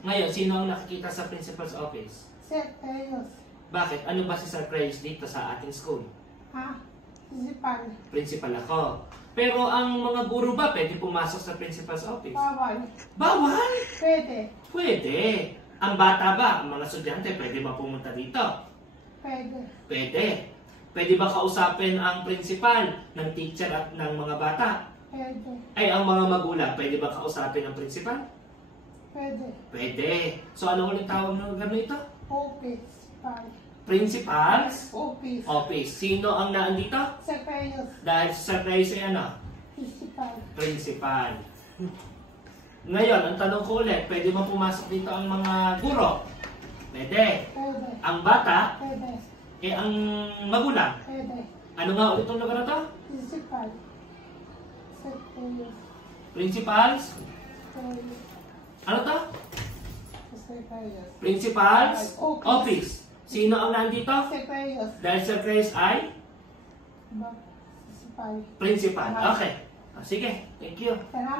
Ngayon, sino ang nakikita sa principal's office? Secretarios. Bakit? Ano ba si Sir Reyes dito sa ating school? Ha? Principal. Principal ako. Pero ang mga guro ba pwede pumasok sa principal's office? Bawal. Bawal? Pwede. Pwede. Ang bata ba, ang mga estudyante, pwede ba pumunta dito? Pwede. Pwede. Pwede ba kausapin ang principal ng teacher at ng mga bata? Pwede. Ay, ang mga magulang, pwede ba kausapin ang principal? Pwede. Pwede. So, ano ulit tawag ng ganito? Office. Principal's Office. office. Sino ang naandito? Secretarios. Dahil si Sir Reyes ay ano? Principal. Principal. Ngayon, ang tanong ko ulit, pwede ba pumasok dito ang mga guro? Pwede. Pwede. Ang bata, Pwede. ang magulang. Pwede. Ano nga ulit ang lugar na to? Principal. Secretarios. Principal's? Secretarios. Ano to? Secretarios. Principal's Office. office. Sino ang nandito? Secretarios. Dahil Sir Reyes ay Principal. principal. Okay. Sige. Thank you. Salamat.